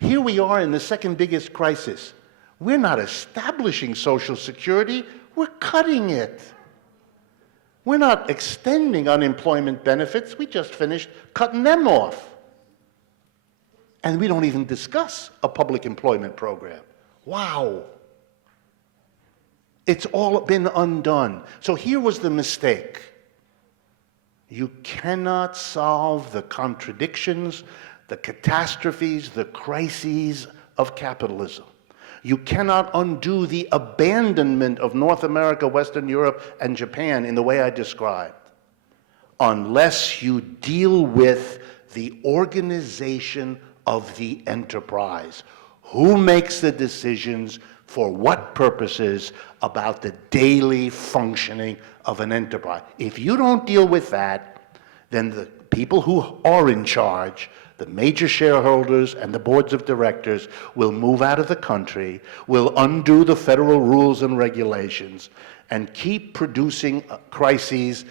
Here we are in the second biggest crisis. We're not establishing Social Security, we're cutting it. We're not extending unemployment benefits, we just finished cutting them off. And we don't even discuss a public employment program. Wow. It's all been undone. So here was the mistake. You cannot solve the contradictions, the catastrophes, the crises of capitalism. You cannot undo the abandonment of North America, Western Europe, and Japan in the way I described, unless you deal with the organization of the enterprise. Who makes the decisions for what purposes about the daily functioning of an enterprise? If you don't deal with that, then the people who are in charge, the major shareholders and the boards of directors, will move out of the country, will undo the federal rules and regulations, and keep producing crises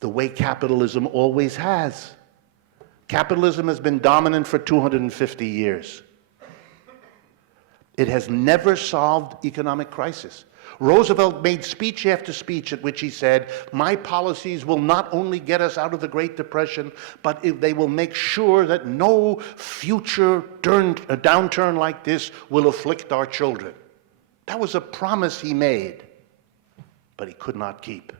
the way capitalism always has. Capitalism has been dominant for 250 years. It has never solved economic crisis. Roosevelt made speech after speech at which he said, my policies will not only get us out of the Great Depression, but they will make sure that no future downturn like this will afflict our children. That was a promise he made, but he could not keep.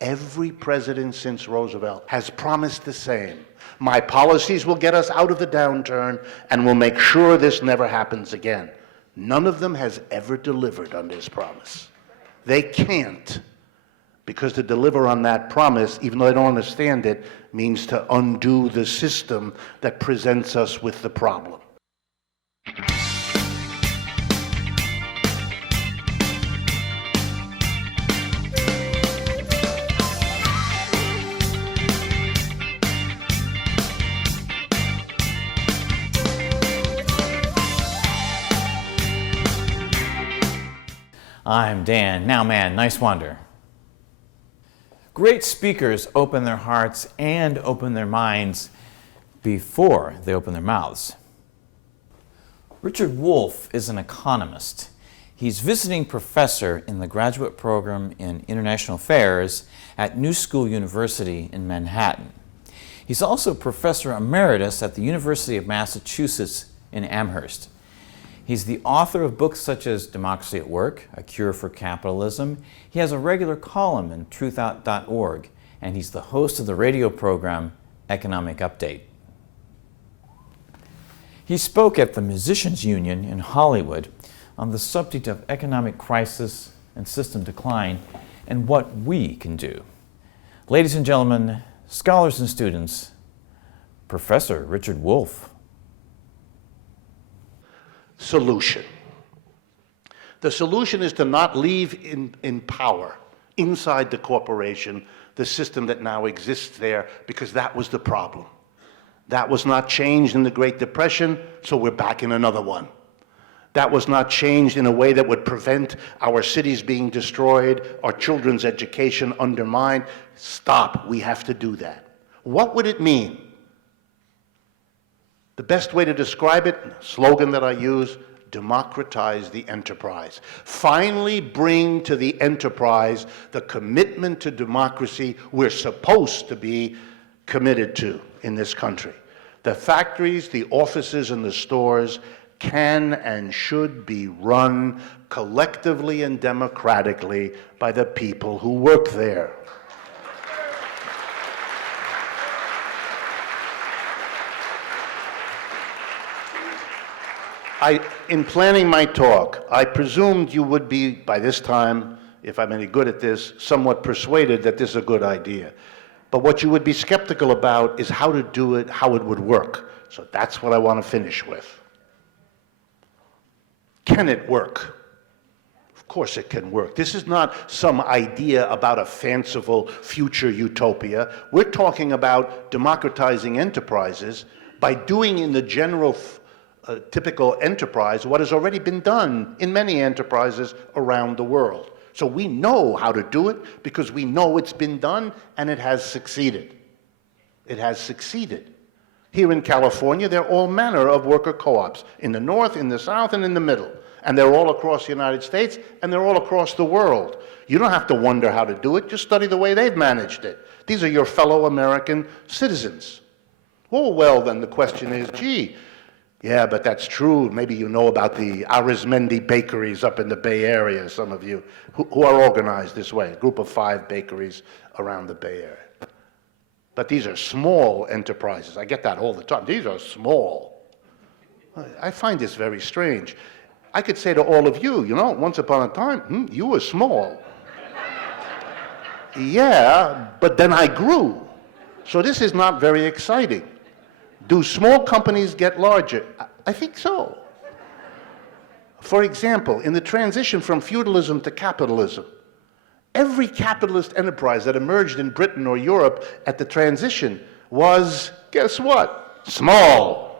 Every president since Roosevelt has promised the same. My policies will get us out of the downturn and will make sure this never happens again. None of them has ever delivered on this promise. They can't, because to deliver on that promise, even though they don't understand it, means to undo the system that presents us with the problem. I'm Dan Nowman Niswander. Great speakers open their hearts and open their minds before they open their mouths. Richard Wolff is an economist. He's visiting professor in the graduate program in international affairs at New School University in Manhattan. He's also professor emeritus at the University of Massachusetts in Amherst. He's the author of books such as Democracy at Work, A Cure for Capitalism. He has a regular column in truthout.org, and he's the host of the radio program Economic Update. He spoke at the Musicians Union in Hollywood on the subject of economic crisis and system decline and what we can do. Ladies and gentlemen, scholars and students, Professor Richard Wolff. Solution. The solution is to not leave in power, inside the corporation, the system that now exists there, because that was the problem. That was not changed in the Great Depression, so we're back in another one. That was not changed in a way that would prevent our cities being destroyed, our children's education undermined. Stop, we have to do that. What would it mean? The best way to describe it, slogan that I use, democratize the enterprise. Finally bring to the enterprise the commitment to democracy we're supposed to be committed to in this country. The factories, the offices, and the stores can and should be run collectively and democratically by the people who work there. In planning my talk, I presumed you would be, by this time, if I'm any good at this, somewhat persuaded that this is a good idea. But what you would be skeptical about is how to do it, how it would work. So that's what I want to finish with. Can it work? Of course it can work. This is not some idea about a fanciful future utopia. We're talking about democratizing enterprises by doing in the general typical enterprise what has already been done in many enterprises around the world. So we know how to do it because we know it's been done and it has succeeded. It has succeeded. Here in California, there are all manner of worker co-ops, in the north, in the south, and in the middle. And they're all across the United States, and they're all across the world. You don't have to wonder how to do it, just study the way they've managed it. These are your fellow American citizens. Oh, well, then the question is, gee, yeah, but that's true. Maybe you know about the Arizmendi bakeries up in the Bay Area, some of you, who are organized this way, a group of 5 bakeries around the Bay Area. But these are small enterprises. I get that all the time. These are small. I find this very strange. I could say to all of you, you know, once upon a time, you were small. Yeah, but then I grew. So this is not very exciting. Do small companies get larger? I think so. For example, in the transition from feudalism to capitalism, every capitalist enterprise that emerged in Britain or Europe at the transition was, guess what? Small.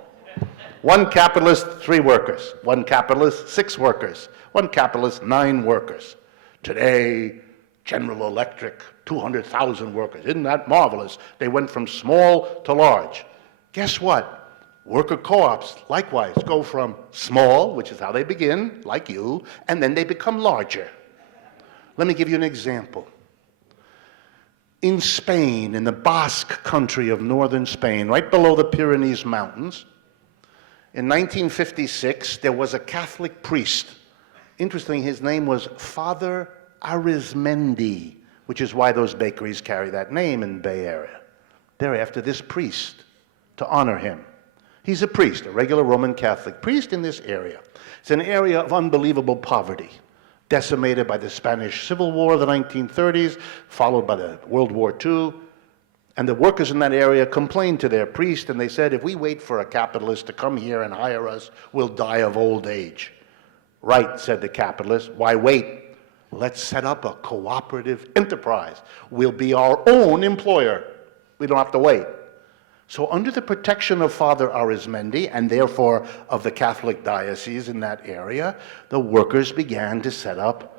1 capitalist, 3 workers. 1 capitalist, 6 workers. 1 capitalist, 9 workers. Today, General Electric, 200,000 workers. Isn't that marvelous? They went from small to large. Guess what? Worker co-ops, likewise, go from small, which is how they begin, like you, and then they become larger. Let me give you an example. In Spain, in the Basque country of northern Spain, right below the Pyrenees Mountains, in 1956, there was a Catholic priest. Interestingly, his name was Father Arizmendi, which is why those bakeries carry that name in the Bay Area. They're after this priest to honor him. He's a priest, a regular Roman Catholic priest in this area. It's an area of unbelievable poverty, decimated by the Spanish Civil War of the 1930s, followed by the World War II. And the workers in that area complained to their priest, and they said, if we wait for a capitalist to come here and hire us, we'll die of old age. Right, said the capitalist, why wait? Let's set up a cooperative enterprise. We'll be our own employer. We don't have to wait. So under the protection of Father Arizmendi, and therefore of the Catholic diocese in that area, the workers began to set up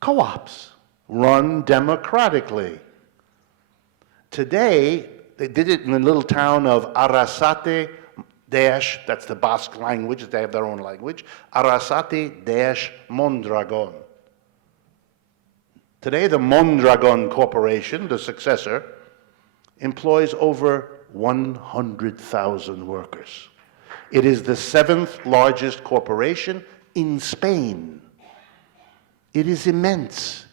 co-ops, run democratically. Today, they did it in the little town of Arrasate, that's the Basque language, they have their own language, Arrasate-Mondragon. Today, the Mondragon Corporation, the successor, employs over 100,000 workers. It is the 7th largest corporation in Spain. It is immense.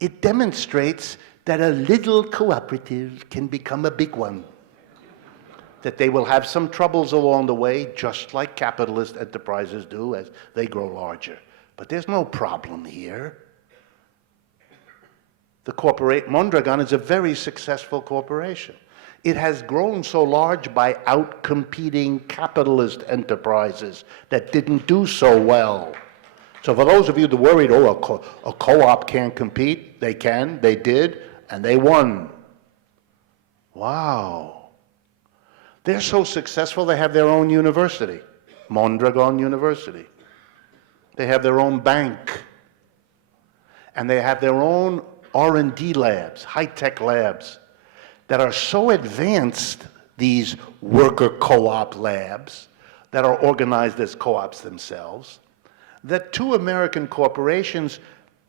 It demonstrates that a little cooperative can become a big one, that they will have some troubles along the way, just like capitalist enterprises do as they grow larger. But there's no problem here. Mondragon is a very successful corporation. It has grown so large by outcompeting capitalist enterprises that didn't do so well. So for those of you that are worried, a co-op can't compete, they can, they did, and they won. Wow. They're so successful they have their own university, Mondragon University. They have their own bank. And they have their own R&D labs, high-tech labs, that are so advanced, these worker co-op labs, that are organized as co-ops themselves, that 2 American corporations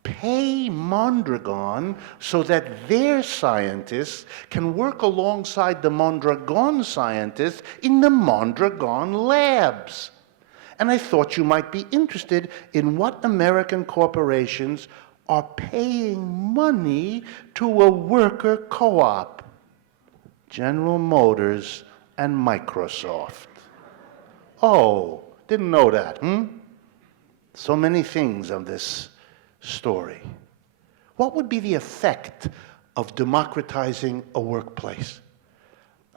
pay Mondragon so that their scientists can work alongside the Mondragon scientists in the Mondragon labs. And I thought you might be interested in what American corporations are paying money to a worker co-op. General Motors and Microsoft. Oh, didn't know that, So many things of this story. What would be the effect of democratizing a workplace?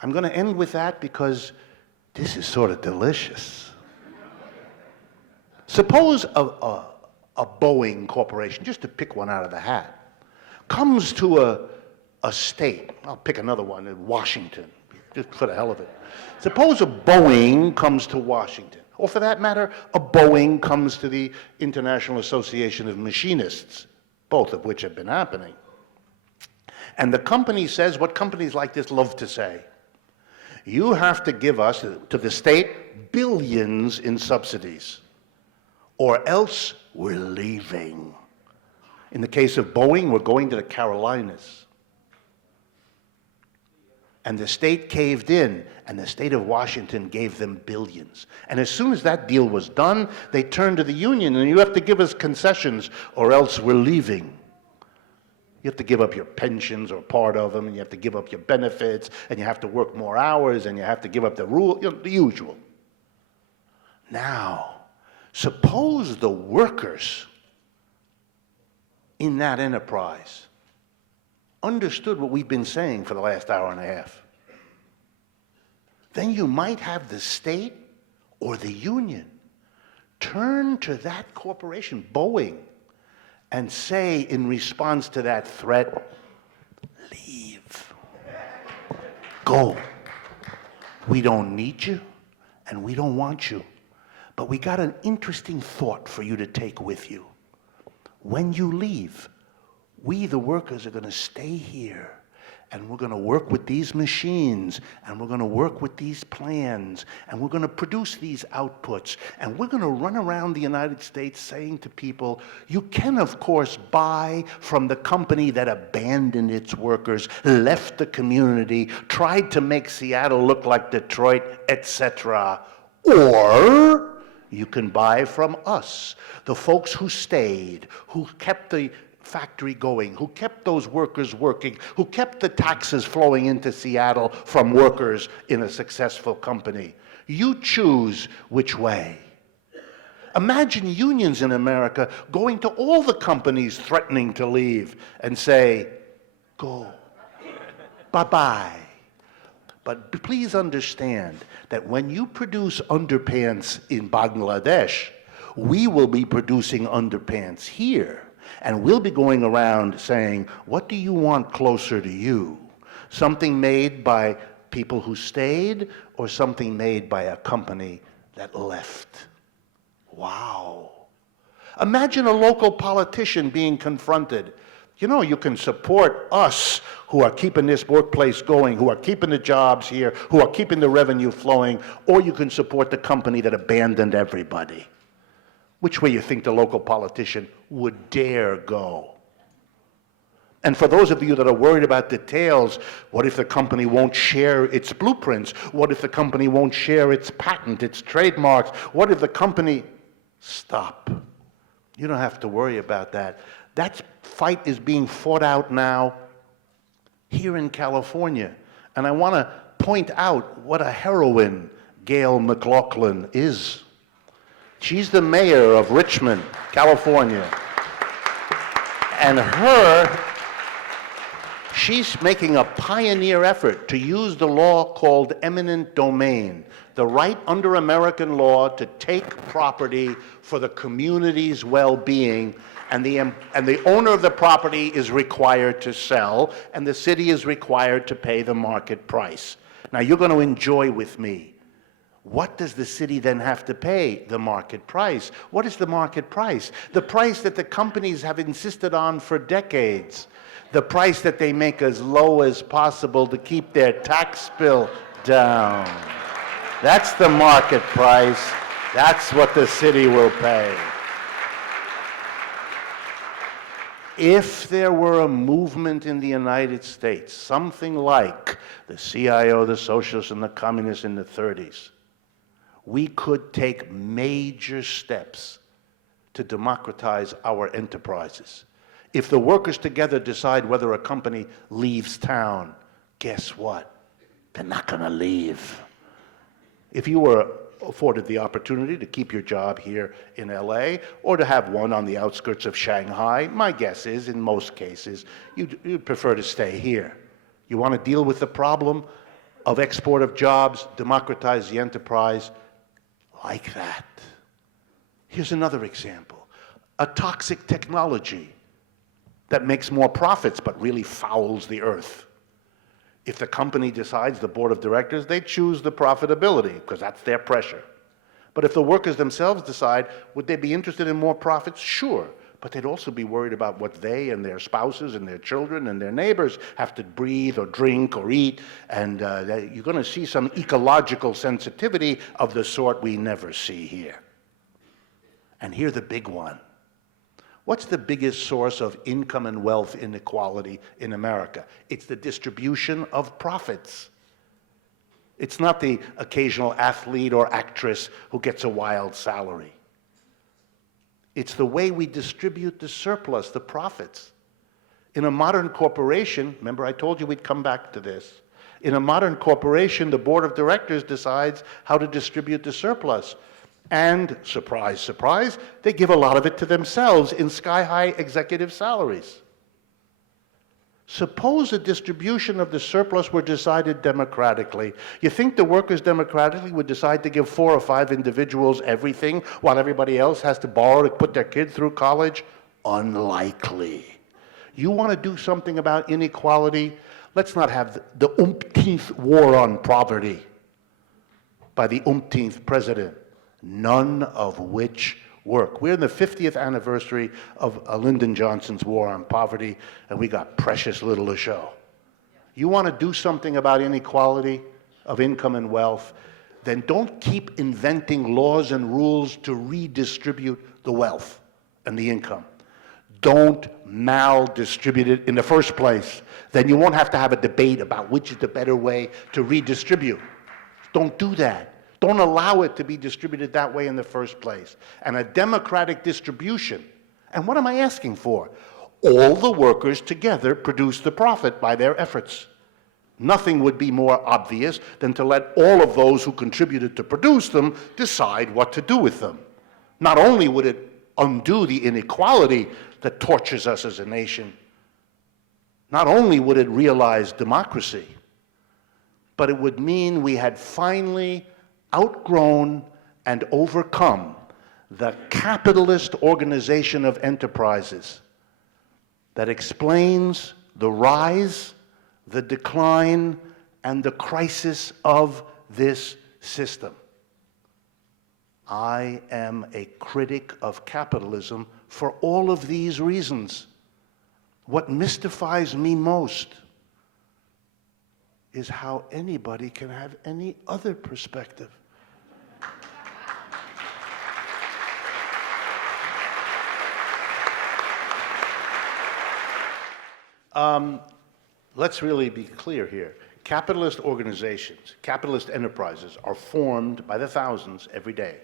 I'm going to end with that because this is sort of delicious. Suppose a Boeing corporation, just to pick one out of the hat, comes to a state, I'll pick another one, in Washington, just for the hell of it. Suppose a Boeing comes to Washington, or for that matter, a Boeing comes to the International Association of Machinists, both of which have been happening. And the company says what companies like this love to say, You have to give us, to the state, billions in subsidies, or else we're leaving. In the case of Boeing, we're going to the Carolinas. And the state caved in, and the state of Washington gave them billions. And as soon as that deal was done, they turned to the union, and you have to give us concessions, or else we're leaving. You have to give up your pensions or part of them, and you have to give up your benefits, and you have to work more hours, and you have to give up the rule, the usual. Now, suppose the workers in that enterprise understood what we've been saying for the last hour and a half. Then you might have the state or the union turn to that corporation, Boeing, and say in response to that threat, leave. Go. We don't need you and we don't want you. But we got an interesting thought for you to take with you. When you leave, we, the workers, are going to stay here, and we're going to work with these machines, and we're going to work with these plans, and we're going to produce these outputs, and we're going to run around the United States saying to people, you can, of course, buy from the company that abandoned its workers, left the community, tried to make Seattle look like Detroit, etc., or you can buy from us, the folks who stayed, who kept the factory going, who kept those workers working, who kept the taxes flowing into Seattle from workers in a successful company. You choose which way. Imagine unions in America going to all the companies threatening to leave and say, go, bye-bye. But please understand that when you produce underpants in Bangladesh, we will be producing underpants here. And we'll be going around saying, what do you want closer to you? Something made by people who stayed, or something made by a company that left? Wow. Imagine a local politician being confronted. You know, you can support us who are keeping this workplace going, who are keeping the jobs here, who are keeping the revenue flowing, or you can support the company that abandoned everybody. Which way you think the local politician would dare go? And for those of you that are worried about details, what if the company won't share its blueprints? What if the company won't share its patent, its trademarks? What if the company... Stop. You don't have to worry about that. That fight is being fought out now here in California. And I want to point out what a heroine Gail McLaughlin is. She's the mayor of Richmond, California. And she's making a pioneer effort to use the law called eminent domain, the right under American law to take property for the community's well-being, and the owner of the property is required to sell, and the city is required to pay the market price. Now you're going to enjoy with me. What does the city then have to pay? The market price. What is the market price? The price that the companies have insisted on for decades. The price that they make as low as possible to keep their tax bill down. That's the market price. That's what the city will pay. If there were a movement in the United States, something like the CIO, the socialists, and the communists in the 30s, we could take major steps to democratize our enterprises. If the workers together decide whether a company leaves town, guess what? They're not going to leave. If you were afforded the opportunity to keep your job here in LA or to have one on the outskirts of Shanghai, my guess is, in most cases, you'd prefer to stay here. You want to deal with the problem of export of jobs, democratize the enterprise, like that. Here's another example. A toxic technology that makes more profits but really fouls the earth. If the company decides, the board of directors, they choose the profitability because that's their pressure. But if the workers themselves decide, would they be interested in more profits? Sure. but they'd also be worried about what they and their spouses and their children and their neighbors have to breathe or drink or eat, and you're going to see some ecological sensitivity of the sort we never see here. And here's the big one. What's the biggest source of income and wealth inequality in America? It's the distribution of profits. It's not the occasional athlete or actress who gets a wild salary. It's the way we distribute the surplus, the profits. In a modern corporation, remember I told you we'd come back to this. In a modern corporation, the board of directors decides how to distribute the surplus. And, surprise, surprise, they give a lot of it to themselves in sky-high executive salaries. Suppose the distribution of the surplus were decided democratically. You think the workers democratically would decide to give 4 or 5 individuals everything while everybody else has to borrow to put their kid through college? Unlikely. You want to do something about inequality? Let's not have the umpteenth war on poverty by the umpteenth president, none of which work. We're in the 50th anniversary of Lyndon Johnson's war on poverty, and we got precious little to show. You want to do something about inequality of income and wealth, then don't keep inventing laws and rules to redistribute the wealth and the income. Don't maldistribute it in the first place. Then you won't have to have a debate about which is the better way to redistribute. Don't do that. Don't allow it to be distributed that way in the first place. And a democratic distribution, and what am I asking for? All the workers together produce the profit by their efforts. Nothing would be more obvious than to let all of those who contributed to produce them decide what to do with them. Not only would it undo the inequality that tortures us as a nation, not only would it realize democracy, but it would mean we had finally outgrown and overcome the capitalist organization of enterprises that explains the rise, the decline, and the crisis of this system. I am a critic of capitalism for all of these reasons. What mystifies me most is how anybody can have any other perspective. Let's really be clear here. Capitalist organizations, capitalist enterprises are formed by the thousands every day,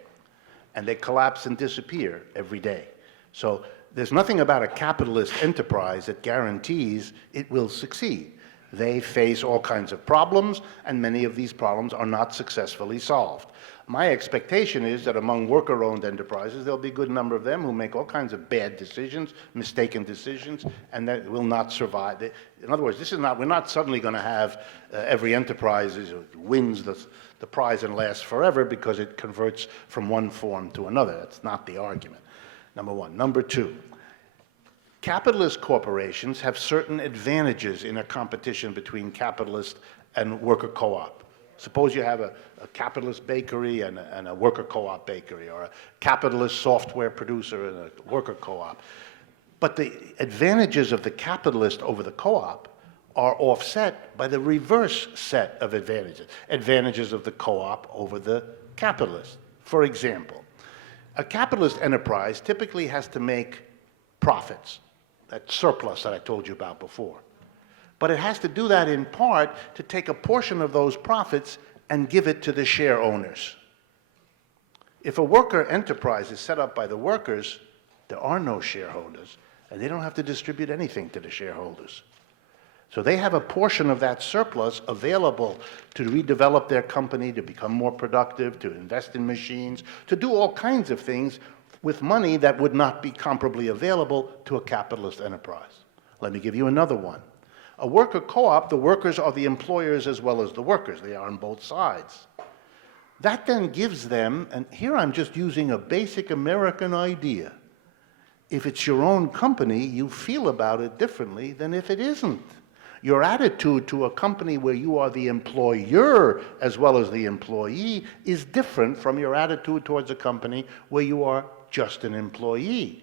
and they collapse and disappear every day. So there's nothing about a capitalist enterprise that guarantees it will succeed. They face all kinds of problems, and many of these problems are not successfully solved. My expectation is that among worker-owned enterprises, there'll be a good number of them who make all kinds of bad decisions, mistaken decisions, and that will not survive. In other words, we're not suddenly going to have every enterprise wins the prize and lasts forever because it converts from one form to another. That's not the argument, number one. Number two, capitalist corporations have certain advantages in a competition between capitalist and worker co-op. Suppose you have a capitalist bakery and a worker co-op bakery, or a capitalist software producer and a worker co-op. But the advantages of the capitalist over the co-op are offset by the reverse set of advantages. Advantages of the co-op over the capitalist. For example, a capitalist enterprise typically has to make profits, that surplus that I told you about before. But it has to do that in part to take a portion of those profits and give it to the share owners. If a worker enterprise is set up by the workers, there are no shareholders, and they don't have to distribute anything to the shareholders. So they have a portion of that surplus available to redevelop their company, to become more productive, to invest in machines, to do all kinds of things with money that would not be comparably available to a capitalist enterprise. Let me give you another one. A worker co-op, the workers are the employers as well as the workers. They are on both sides. That then gives them, and here I'm just using a basic American idea, if it's your own company, you feel about it differently than if it isn't. Your attitude to a company where you are the employer as well as the employee is different from your attitude towards a company where you are just an employee.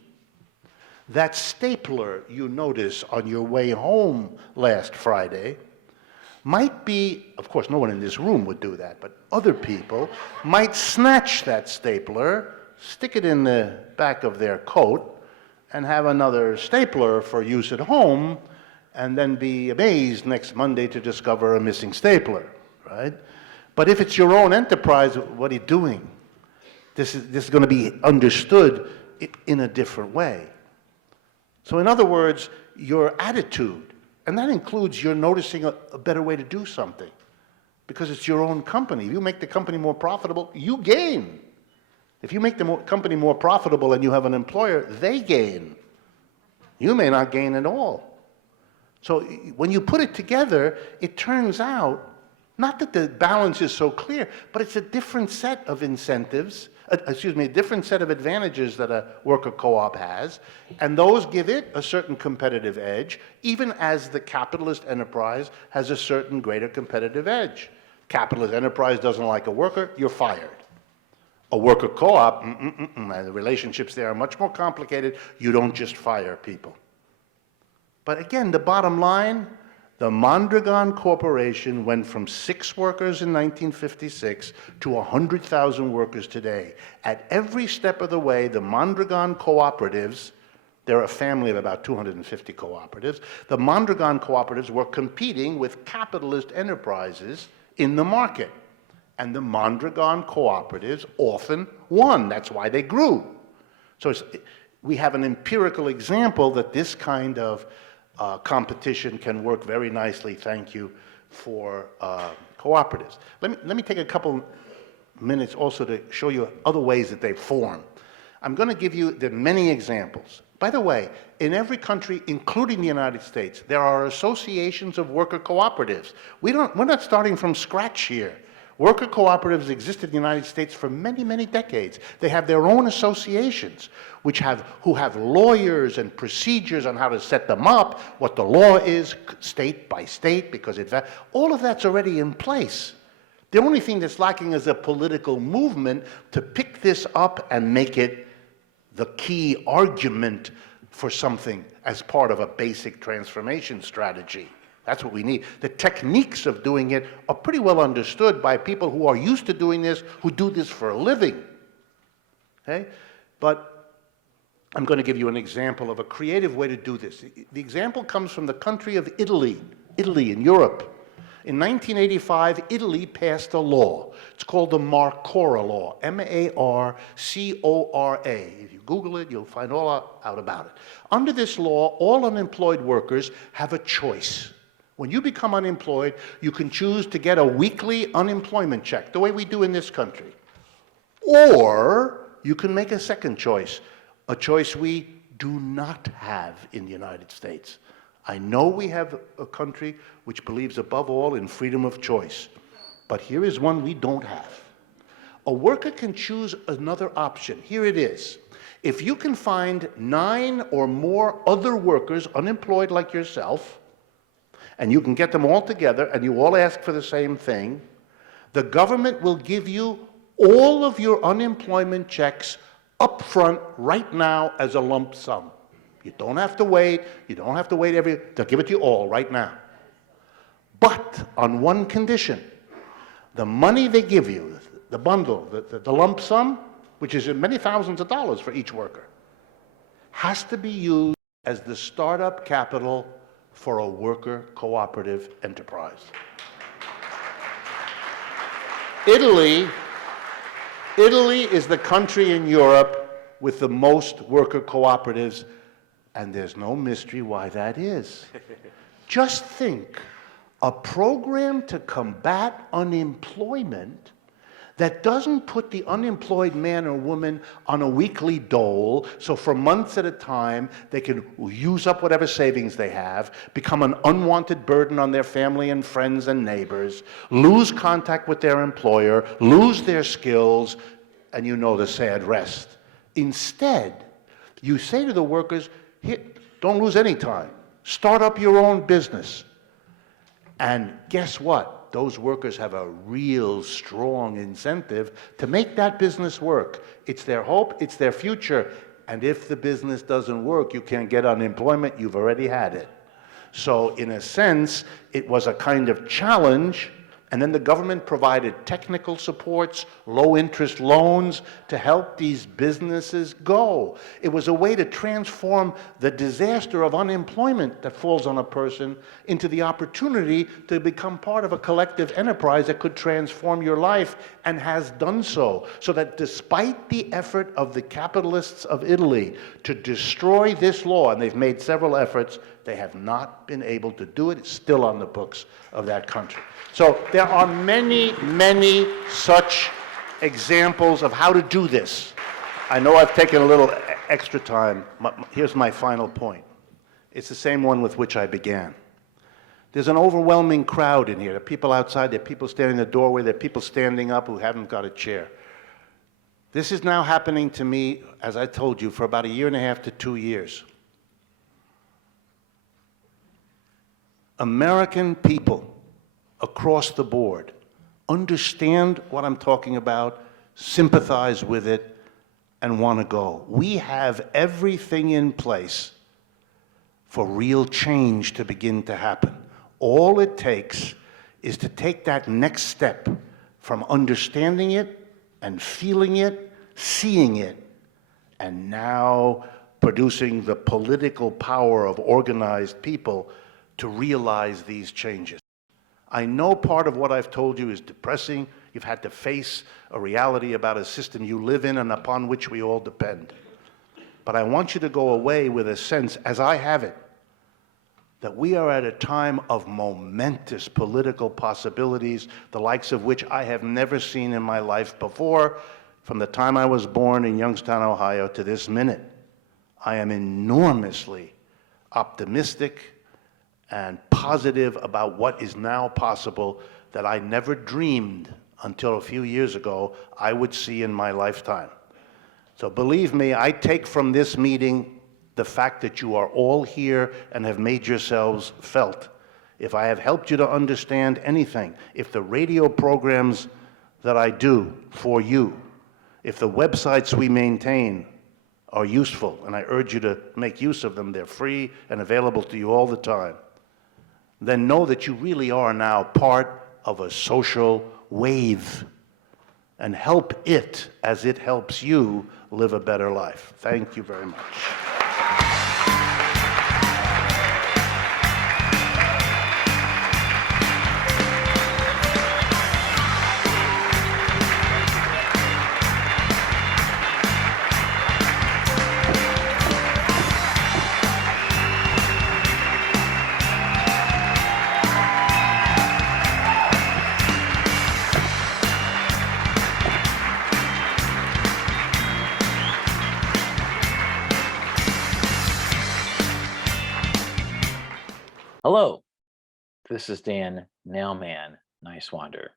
that stapler you notice on your way home last Friday might be, of course, no one in this room would do that, but other people might snatch that stapler, stick it in the back of their coat, and have another stapler for use at home, and then be amazed next Monday to discover a missing stapler, right? But if it's your own enterprise, what are you doing? This is going to be understood in a different way. So in other words, your attitude, and that includes your noticing a better way to do something, because it's your own company. If you make the company more profitable, you gain. If you make the company more profitable and you have an employer, they gain. You may not gain at all. So when you put it together, it turns out, not that the balance is so clear, but it's a different set of incentives, a different set of advantages that a worker co-op has, and those give it a certain competitive edge, even as the capitalist enterprise has a certain greater competitive edge. Capitalist enterprise doesn't like a worker, you're fired. A worker co-op, the relationships there are much more complicated. You don't just fire people. But again, the bottom line, the Mondragon Corporation went from 6 workers in 1956 to 100,000 workers today. At every step of the way, the Mondragon cooperatives, they're a family of about 250 cooperatives, the Mondragon cooperatives were competing with capitalist enterprises in the market. And the Mondragon cooperatives often won. That's why they grew. So we have an empirical example that this kind of competition can work very nicely, thank you, for cooperatives. Let me take a couple minutes also to show you other ways that they form. I'm going to give you the many examples. By the way, in every country, including the United States, there are associations of worker cooperatives. We're not starting from scratch here. Worker cooperatives existed in the United States for many, many decades. They have their own associations, who have lawyers and procedures on how to set them up, what the law is, state by state, because all of that's already in place. The only thing that's lacking is a political movement to pick this up and make it the key argument for something as part of a basic transformation strategy. That's what we need. The techniques of doing it are pretty well understood by people who are used to doing this, who do this for a living. Okay? But I'm going to give you an example of a creative way to do this. The example comes from the country of Italy in Europe. In 1985, Italy passed a law. It's called the Cora Law, M-A-R-C-O-R-A. If you Google it, you'll find all out about it. Under this law, all unemployed workers have a choice. When you become unemployed, you can choose to get a weekly unemployment check, the way we do in this country. Or you can make a second choice, a choice we do not have in the United States. I know we have a country which believes above all in freedom of choice, but here is one we don't have. A worker can choose another option. Here it is. If you can find 9 or more other workers unemployed like yourself, and you can get them all together, and you all ask for the same thing, the government will give you all of your unemployment checks up front right now as a lump sum. You don't have to wait. You don't have to wait they'll give it to you all right now. But on one condition, the money they give you, the bundle, the lump sum, which is many thousands of dollars for each worker, has to be used as the startup capital for a worker cooperative enterprise. Italy is the country in Europe with the most worker cooperatives, and there's no mystery why that is. Just think, a program to combat unemployment that doesn't put the unemployed man or woman on a weekly dole, so for months at a time they can use up whatever savings they have, become an unwanted burden on their family and friends and neighbors, lose contact with their employer, lose their skills, and you know the sad rest. Instead, you say to the workers, here, don't lose any time. Start up your own business. And guess what? Those workers have a real strong incentive to make that business work. It's their hope, it's their future, And if the business doesn't work, you can't get unemployment, you've already had it. So in a sense, it was a kind of challenge, and then the government provided technical supports, low-interest loans to help these businesses go. It was a way to transform the disaster of unemployment that falls on a person into the opportunity to become part of a collective enterprise that could transform your life, and has done so. So that despite the effort of the capitalists of Italy to destroy this law, and they've made several efforts, they have not been able to do it. It's still on the books of that country. So there are many, many such examples of how to do this. I know I've taken a little extra time. Here's my final point. It's the same one with which I began. There's an overwhelming crowd in here. There are people outside, there are people standing in the doorway, there are people standing up who haven't got a chair. This is now happening to me, as I told you, for about 1.5 to 2 years. American people across the board understand what I'm talking about, sympathize with it, and want to go. We have everything in place for real change to begin to happen. All it takes is to take that next step from understanding it and feeling it, seeing it, and now producing the political power of organized people to realize these changes. I know part of what I've told you is depressing. You've had to face a reality about a system you live in and upon which we all depend. But I want you to go away with a sense, as I have it, that we are at a time of momentous political possibilities, the likes of which I have never seen in my life before, from the time I was born in Youngstown, Ohio, to this minute. I am enormously optimistic and positive about what is now possible that I never dreamed until a few years ago I would see in my lifetime. So believe me, I take from this meeting the fact that you are all here and have made yourselves felt. If I have helped you to understand anything, if the radio programs that I do for you, if the websites we maintain are useful, and I urge you to make use of them, they're free and available to you all the time, then know that you really are now part of a social wave, and help it as it helps you live a better life. Thank you very much. Hello, this is Dan Nowman Niswander.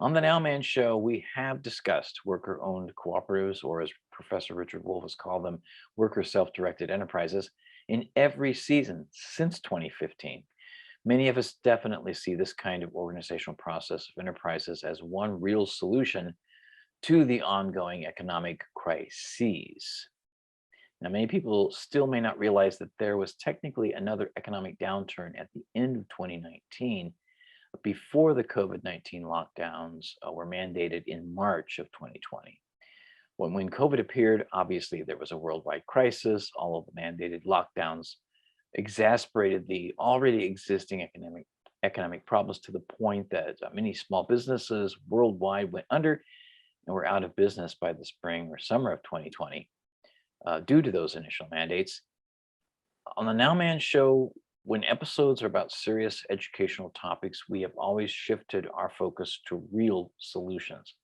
On the Nowman Show, we have discussed worker-owned cooperatives, or as Professor Richard Wolff has called them, worker self-directed enterprises, in every season since 2015. Many of us definitely see this kind of organizational process of enterprises as one real solution to the ongoing economic crises. Now, many people still may not realize that there was technically another economic downturn at the end of 2019, before the COVID-19 lockdowns were mandated in March of 2020. When COVID appeared, obviously there was a worldwide crisis. All of the mandated lockdowns exacerbated the already existing economic problems to the point that many small businesses worldwide went under and were out of business by the spring or summer of 2020. Due to those initial mandates. On the Nowman Show, when episodes are about serious educational topics, we have always shifted our focus to real solutions.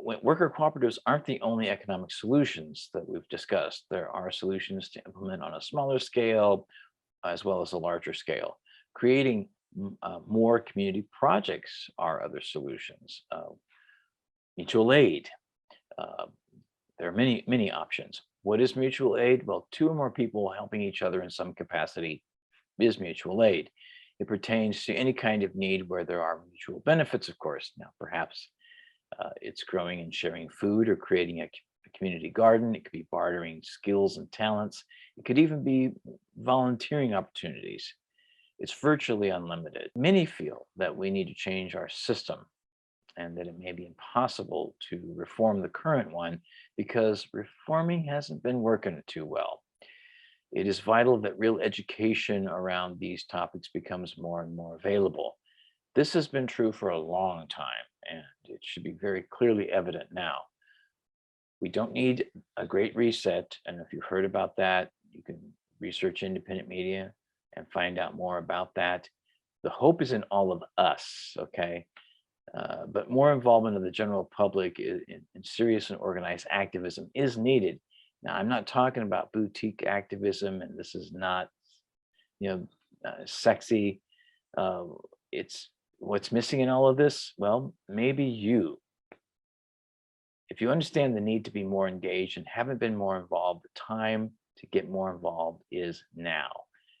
Worker cooperatives aren't the only economic solutions that we've discussed. There are solutions to implement on a smaller scale, as well as a larger scale. Creating more community projects are other solutions. Mutual aid. There are many, many options. What is mutual aid? Well, two or more people helping each other in some capacity is mutual aid. It pertains to any kind of need where there are mutual benefits, of course. Now, perhaps it's growing and sharing food or creating a community garden. It could be bartering skills and talents. It could even be volunteering opportunities. It's virtually unlimited. Many feel that we need to change our system and that it may be impossible to reform the current one because reforming hasn't been working too well. It is vital that real education around these topics becomes more and more available. This has been true for a long time, and it should be very clearly evident now. We don't need a great reset, and if you've heard about that, you can research independent media and find out more about that. The hope is in all of us, okay? But more involvement of the general public in serious and organized activism is needed. Now, I'm not talking about boutique activism, and this is not, sexy. It's what's missing in all of this. Well, maybe you, if you understand the need to be more engaged and haven't been more involved, the time to get more involved is now.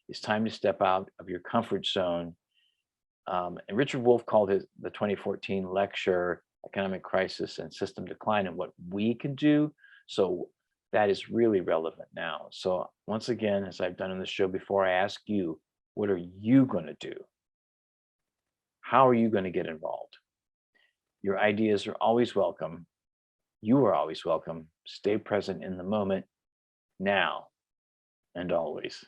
It's time to step out of your comfort zone. And Richard Wolff called the 2014 lecture Economic Crisis and System Decline and what we can do. So that is really relevant now. So once again, as I've done on the show before, I ask you, what are you going to do? How are you going to get involved? Your ideas are always welcome. You are always welcome. Stay present in the moment, now and always.